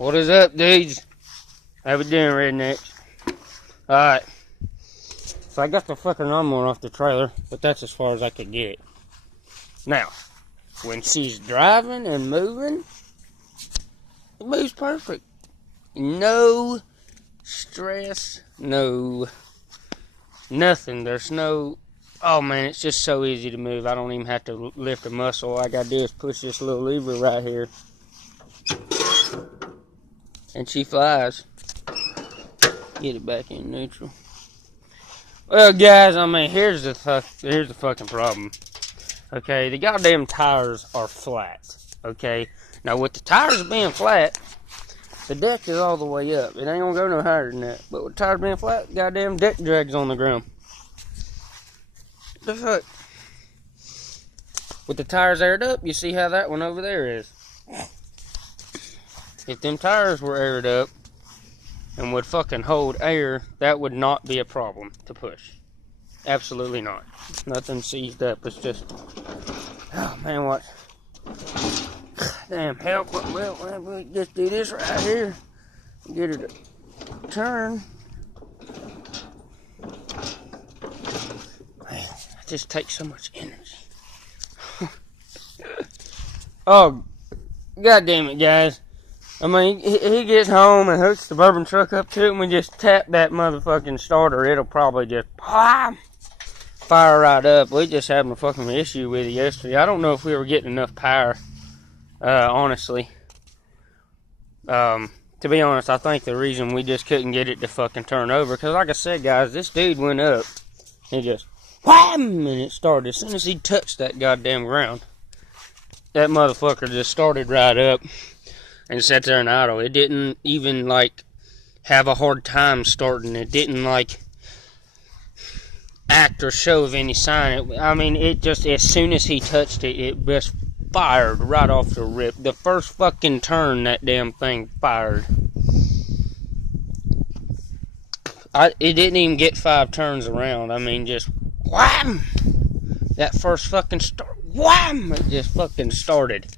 What is up, dudes? How we doing, rednecks? Alright. So I got the fucking lawnmower off the trailer, but that's as far as I could get it. Now, when she's driving and moving, it moves perfect. No stress, no nothing. There's no, oh man, it's just so easy to move. I don't even have to lift a muscle. All I gotta do is push this little lever right here. And she flies. Get it back in neutral. Well, guys, I mean, here's the fucking problem. Okay, the goddamn tires are flat. Okay, now with the tires being flat, the deck is all the way up. It ain't gonna go no higher than that. But with the tires being flat, goddamn deck drags on the ground. The fuck? With the tires aired up, you see how that one over there is. If them tires were aired up and would fucking hold air, that would not be a problem to push. Absolutely not. Nothing seized up. It's just, oh man, what? Damn, help. Well, we just do this right here. Get it to turn. Man, it just takes so much energy. Oh, god damn it, guys. I mean, he gets home and hooks the bourbon truck up to it, and we just tap that motherfucking starter. It'll probably just fire right up. We just had a fucking issue with it yesterday. I don't know if we were getting enough power, honestly. To be honest, I think the reason we just couldn't get it to fucking turn over, because like I said, guys, this dude went up, and just wham, and it started. As soon as he touched that goddamn ground, that motherfucker just started right up. And sat there and idle. It didn't even, like, have a hard time starting. It didn't, like, act or show of any sign. I mean, it just, as soon as he touched it, it just fired right off the rip. The first fucking turn, that damn thing fired. It didn't even get 5 turns around. I mean, just wham! That first fucking start, wham! It just fucking started.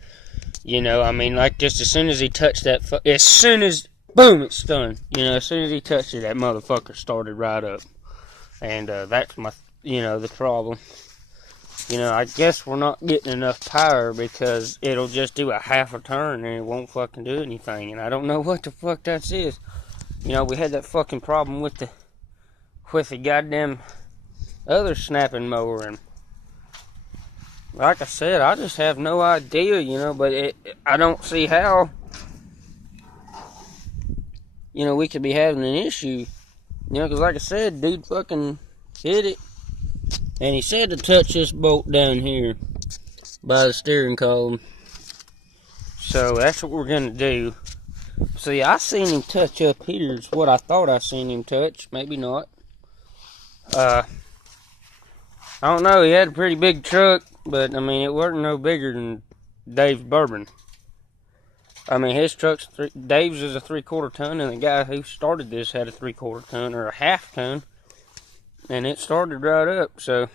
You know, I mean, like, just as soon as he touched that, as soon as, boom, it's done. You know, as soon as he touched it, that motherfucker started right up. And, that's my, you know, the problem. You know, I guess we're not getting enough power because it'll just do a half a turn and it won't fucking do anything. And I don't know what the fuck that is. You know, we had that fucking problem with the goddamn other snapping mower, and like I said, I just have no idea, you know, but I don't see how, you know, we could be having an issue, you know, because like I said, dude fucking hit it, and he said to touch this bolt down here by the steering column, so that's what we're going to do. See, I seen him touch up here is what I thought I seen him touch, maybe not. I don't know, he had a pretty big truck. But, I mean, it wasn't no bigger than Dave's bourbon. I mean, his truck's, Dave's is a 3/4 ton, and the guy who started this had a 3/4 ton, or a half ton. And it started right up, so,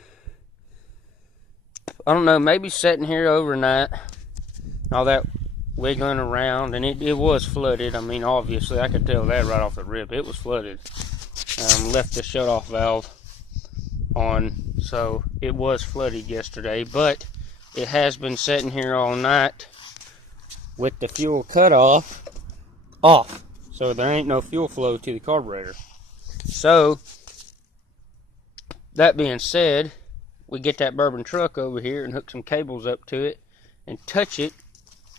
I don't know, maybe sitting here overnight, all that wiggling around, and it was flooded. I mean, obviously, I could tell that right off the rip. It was flooded. Left the shut-off valve on, so it was flooded yesterday, but it has been sitting here all night with the fuel cut off, so there ain't no fuel flow to the carburetor. So that being said, we get that bourbon truck over here and hook some cables up to it and touch it,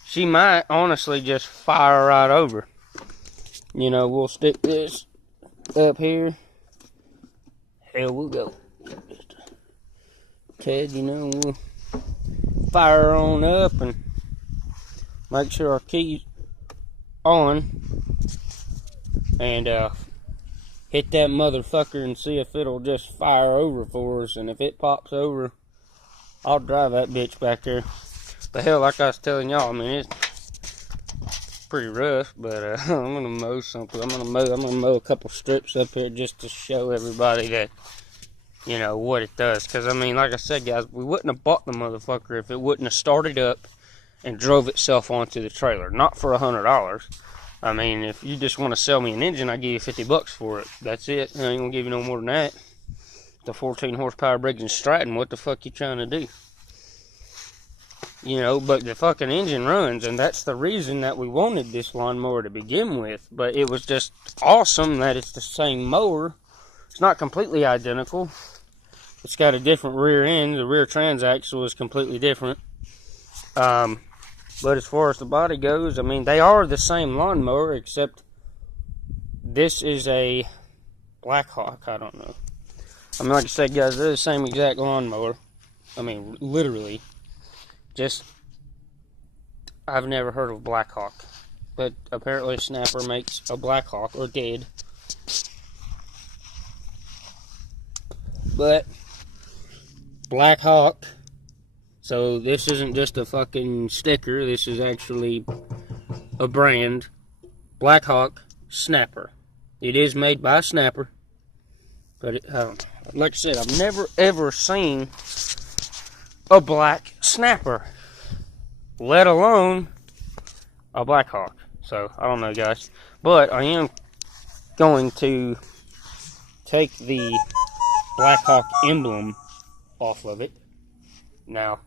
she might honestly just fire right over. You know, we'll stick this up here, hell, we'll go just a tad, you know, we'll fire on up and make sure our key's on, and hit that motherfucker and see if it'll just fire over for us. And if it pops over, I'll drive that bitch back there. But hell, like I was telling y'all, I mean, it's pretty rough, but I'm gonna mow something. I'm gonna mow a couple strips up here just to show everybody that, you know, what it does. Because, I mean, like I said, guys, we wouldn't have bought the motherfucker if it wouldn't have started up and drove itself onto the trailer. Not for $100. I mean, if you just want to sell me an engine, I give you $50 for it. That's it. I ain't gonna give you no more than that. The 14 horsepower Briggs & Stratton, what the fuck you trying to do? You know, but the fucking engine runs, and that's the reason that we wanted this lawnmower to begin with. But it was just awesome that it's the same mower. It's not completely identical. It's got a different rear end. The rear transaxle is completely different. But as far as the body goes, I mean, they are the same lawnmower, except this is a Blackhawk. I don't know. I mean, like I said, guys, they're the same exact lawnmower. I mean, literally. Just, I've never heard of Blackhawk. But apparently Snapper makes a Blackhawk, or did. But, Blackhawk. So this isn't just a fucking sticker. This is actually a brand. Blackhawk Snapper. It is made by Snapper. But, like I said, I've never ever seen a black Snapper. Let alone a Blackhawk. So, I don't know, guys. But I am going to take the Blackhawk emblem off of it. Now,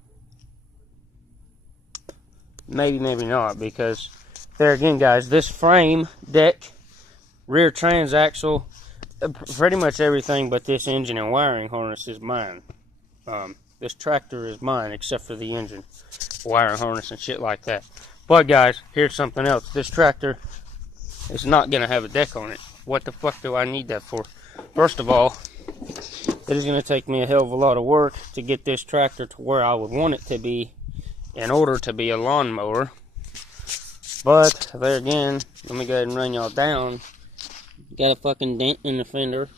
maybe not, because there again, guys, this frame, deck, rear transaxle, pretty much everything but this engine and wiring harness is mine. This tractor is mine, except for the engine, wiring harness and shit like that. But guys, here's something else. This tractor is not going to have a deck on it. What the fuck do I need that for? First of all, it is going to take me a hell of a lot of work to get this tractor to where I would want it to be in order to be a lawnmower. But, there again, let me go ahead and run y'all down. Got a fucking dent in the fender.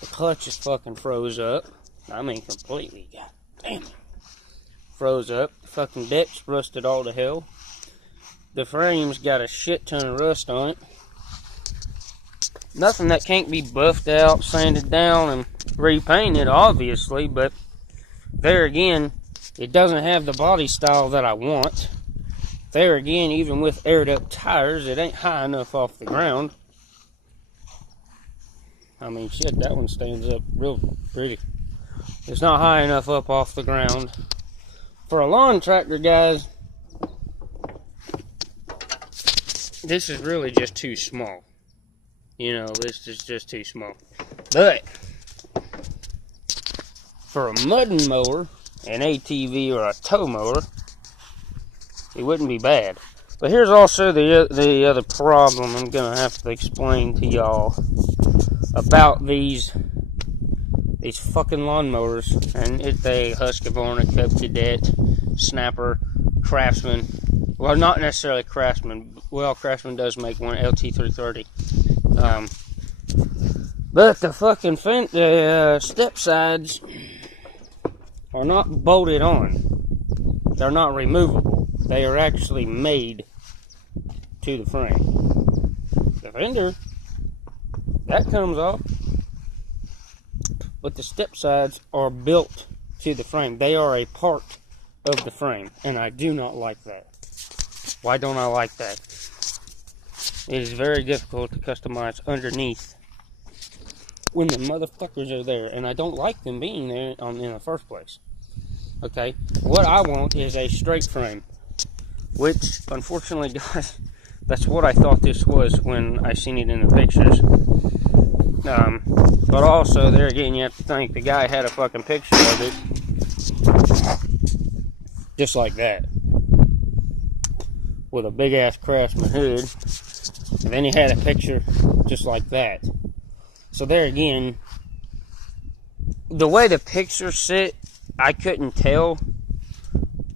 The clutch is fucking froze up. I mean, completely. God damn it. Froze up. The fucking deck's rusted all to hell. The frame's got a shit ton of rust on it. Nothing that can't be buffed out, sanded down, and repainted, obviously, but there again, it doesn't have the body style that I want. There again, even with aired up tires, it ain't high enough off the ground. I mean, shit, that one stands up real pretty. It's not high enough up off the ground. For a lawn tractor, guys, this is really just too small. You know, this is just too small. But, for a mudding mower, an ATV or a tow mower, it wouldn't be bad. But here's also the other problem I'm going to have to explain to y'all about these fucking lawnmowers. And it's a Husqvarna, Cub Cadet, Snapper, Craftsman. Well, not necessarily Craftsman. Well, Craftsman does make one, LT330. But the fucking step sides are not bolted on. They're not removable. They are actually made to the frame. The fender, that comes off. But the step sides are built to the frame. They are a part of the frame. And I do not like that. Why don't I like that? It is very difficult to customize underneath when the motherfuckers are there, and I don't like them being there in the first place. Okay, what I want is a straight frame, which, unfortunately, guys, that's what I thought this was when I seen it in the pictures. But also, there again, you have to think the guy had a fucking picture of it, just like that, with a big-ass Craftsman hood. And then he had a picture just like that. So there again, the way the pictures sit, I couldn't tell.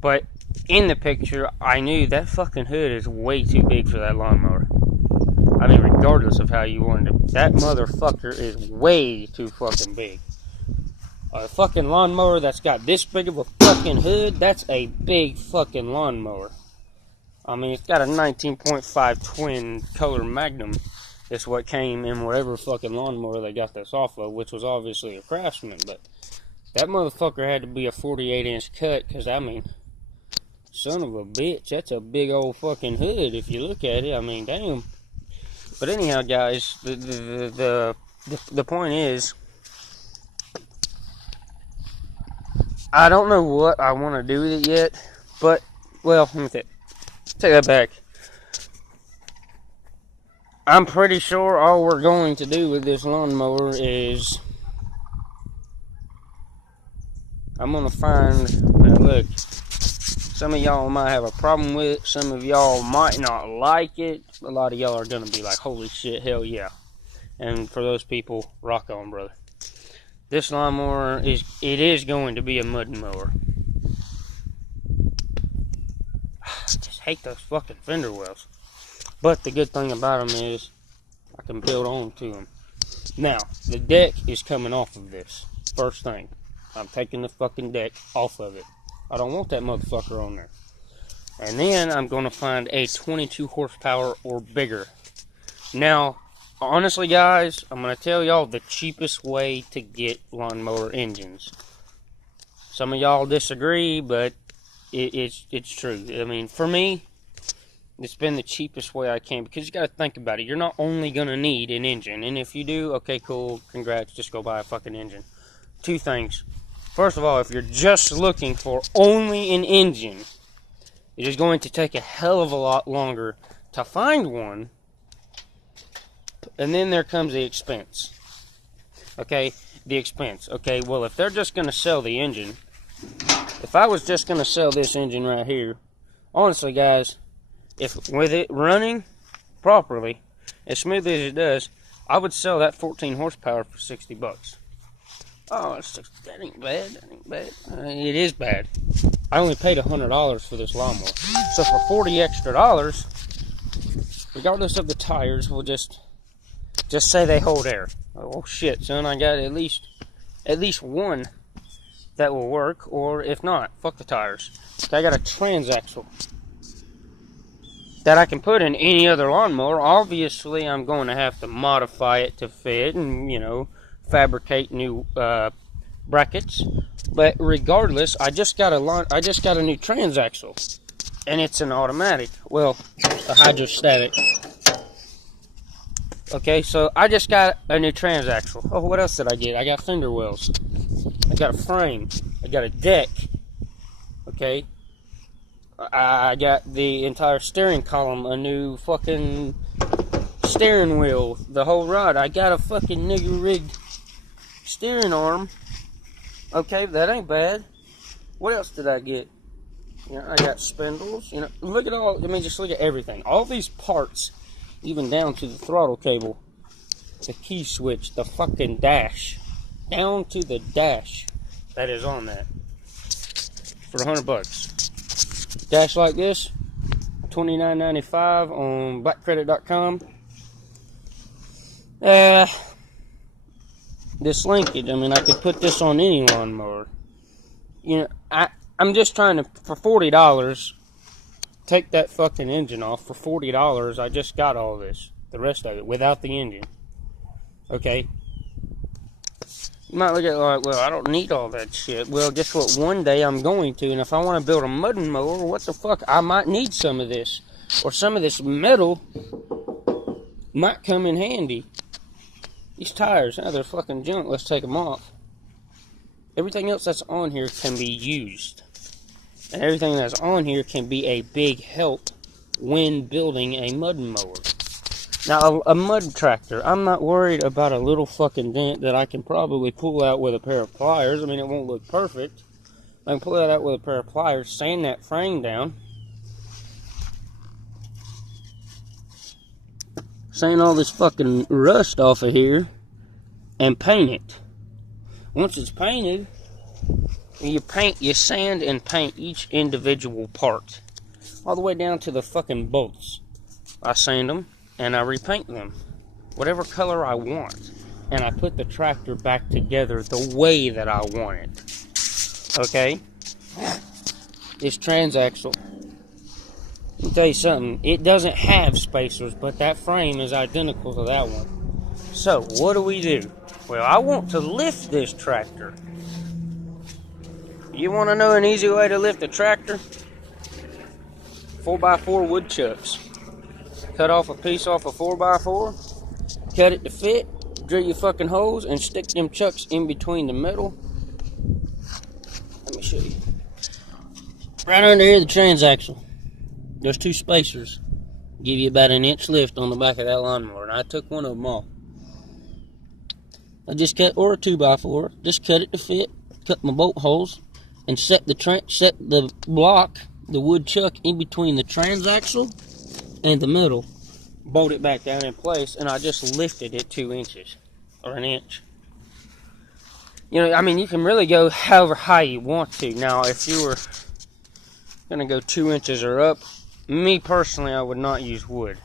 But in the picture, I knew that fucking hood is way too big for that lawnmower. I mean, regardless of how you wanted it, that motherfucker is way too fucking big. A fucking lawnmower that's got this big of a fucking hood, that's a big fucking lawnmower. I mean, it's got a 19.5 twin color Magnum. It's what came in whatever fucking lawnmower they got this off of, which was obviously a Craftsman. But that motherfucker had to be a 48-inch cut, because, I mean, Son of a bitch, that's a big old fucking hood if you look at it. I mean, damn. But anyhow, guys, the point is, I don't know what I want to do with it yet, but, well, let me take that back. I'm pretty sure all we're going to do with this lawnmower is, I'm going to find, now look, some of y'all might have a problem with it. Some of y'all might not like it. A lot of y'all are going to be like, holy shit, hell yeah. And for those people, rock on, brother. This lawnmower is going to be a mud mower. I just hate those fucking fender wells. But the good thing about them is I can build on to them. Now, the deck is coming off of this. First thing, I'm taking the fucking deck off of it. I don't want that motherfucker on there. And then I'm going to find a 22 horsepower or bigger. Now, honestly, guys, I'm going to tell y'all the cheapest way to get lawnmower engines. Some of y'all disagree, but it's true. I mean, for me, it's been the cheapest way I can, because you got to think about it. You're not only going to need an engine, and if you do, okay, cool, congrats, just go buy a fucking engine. Two things. First of all, if you're just looking for only an engine, it is going to take a hell of a lot longer to find one. And then there comes the expense. Okay, the expense. Okay, well, if they're just going to sell the engine, if I was just going to sell this engine right here, honestly, guys, if with it running properly, as smooth as it does, I would sell that 14 horsepower for $60. Oh, that ain't bad. That ain't bad. It is bad. I only paid $100 for this lawnmower. So for $40 extra, regardless of the tires, we'll just say they hold air. Oh shit, son! I got at least one that will work. Or if not, fuck the tires. I got a transaxle that I can put in any other lawnmower. Obviously, I'm going to have to modify it to fit, and fabricate new brackets. But regardless, I just got a new transaxle, and it's an automatic. Well, a hydrostatic. Okay, so I just got a new transaxle. Oh, what else did I get? I got fender wells. I got a frame. I got a deck. Okay. I got the entire steering column, a new fucking steering wheel, the whole rod. I got a fucking nigger rigged steering arm. Okay, that ain't bad. What else did I get? I got spindles. Look at all. I mean, just look at everything. All these parts, even down to the throttle cable, the key switch, the fucking dash, down to the dash that is on that for $100. Dash like this, $29.95 on blackcredit.com. This linkage, I mean, I could put this on any lawnmower. I'm just trying to, for $40, take that fucking engine off. For $40, I just got all this, the rest of it, without the engine. Okay? You might look at it like, well, I don't need all that shit. Well, guess what? One day I'm going to, and if I want to build a mud mower, what the fuck? I might need some of this. Or some of this metal might come in handy. These tires, they're fucking junk. Let's take them off. Everything else that's on here can be used. And everything that's on here can be a big help when building a mud mower. Now, a mud tractor, I'm not worried about a little fucking dent that I can probably pull out with a pair of pliers. I mean, it won't look perfect. I can pull that out with a pair of pliers, sand that frame down, sand all this fucking rust off of here, and paint it. Once it's painted, you sand and paint each individual part, all the way down to the fucking bolts. I sand them and I repaint them whatever color I want, and I put the tractor back together the way that I want it. Okay? This transaxle, let me tell you something, it doesn't have spacers, but that frame is identical to that one. So, what do? Well, I want to lift this tractor. You want to know an easy way to lift a tractor? 4x4 wood chucks. Cut off a piece off a 4x4, cut it to fit, drill your fucking holes, and stick them chucks in between the metal. Let me show you. Right under here, the transaxle. There's 2 spacers. Give you about an inch lift on the back of that lawnmower, and I took one of them off. I just cut, or a 2x4, just cut it to fit, cut my bolt holes, and set the block, the wood chuck, in between the transaxle and the metal. Bolt it back down in place, and I just lifted it 2 inches, or an inch. You know, I mean, you can really go however high you want to. Now, if you were gonna go 2 inches or up, me personally, I would not use wood.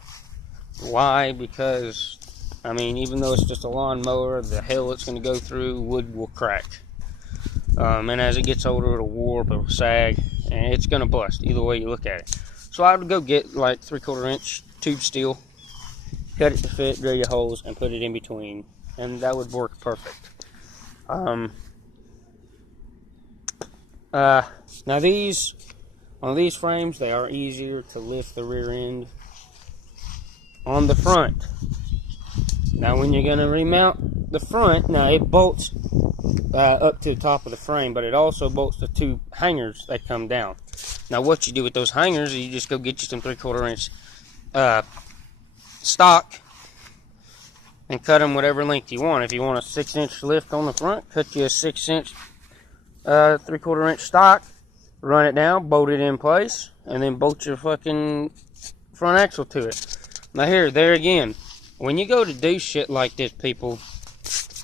Why? Because, I mean, even though it's just a lawnmower, the hell it's going to go through, wood will crack. And as it gets older, it'll warp, it'll sag, and it's going to bust, either way you look at it. So I would go get like 3/4 inch tube steel, cut it to fit, drill your holes, and put it in between, and that would work perfect. Now these, on these frames, they are easier to lift the rear end on the front. Now when you're going to remount the front, now it bolts up to the top of the frame, but it also bolts the 2 hangers that come down. Now what you do with those hangers is you just go get you some 3/4 inch stock and cut them whatever length you want. If you want a 6-inch lift on the front, cut you a 6-inch 3/4 inch stock, run it down, bolt it in place, and then bolt your fucking front axle to it. Now there again, when you go to do shit like this, people,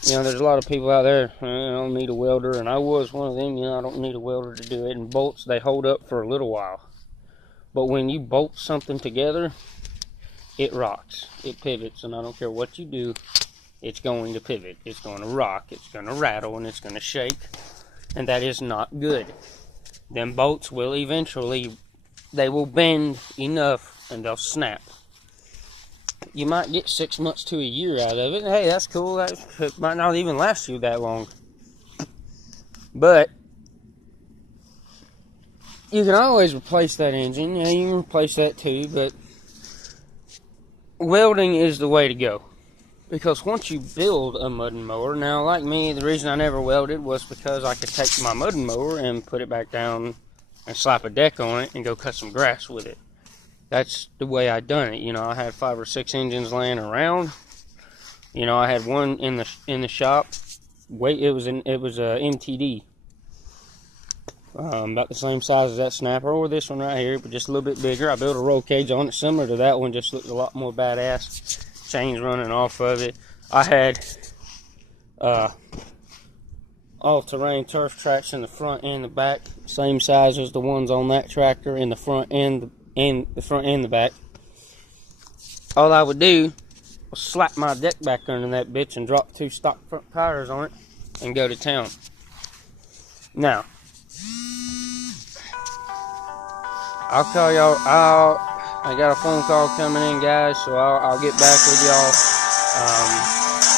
you know, there's a lot of people out there, I don't need a welder, and I was one of them, you know, I don't need a welder to do it, and bolts, they hold up for a little while. But when you bolt something together, it rocks, it pivots, and I don't care what you do, it's going to pivot, it's going to rock, it's going to rattle, and it's going to shake, and that is not good. Them bolts will eventually, they will bend enough and they'll snap. You might get 6 months to a year out of it. Hey, that's cool. That might not even last you that long. But you can always replace that engine. Yeah, you can replace that too, but welding is the way to go. Because once you build a mud and mower, now like me, the reason I never welded was because I could take my mud and mower and put it back down and slap a deck on it and go cut some grass with it. That's the way I done it. You know, I had 5 or 6 engines laying around. You know, I had one in the shop. It was a MTD, about the same size as that snapper, or this one right here, but just a little bit bigger. I built a roll cage on it, similar to that one, just looked a lot more badass. Chains running off of it. I had all-terrain turf tracks in the front and the back, same size as the ones on that tractor in the front and the back. All I would do was slap my deck back under that bitch and drop 2 stock front tires on it and go to town. Now, I'll call y'all. I got a phone call coming in, guys, so I'll get back with y'all.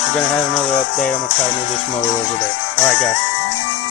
We're gonna have another update. I'm gonna try to move this mower over there. All right, guys.